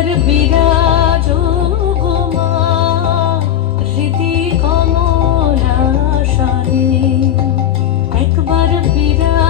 একবার বিরা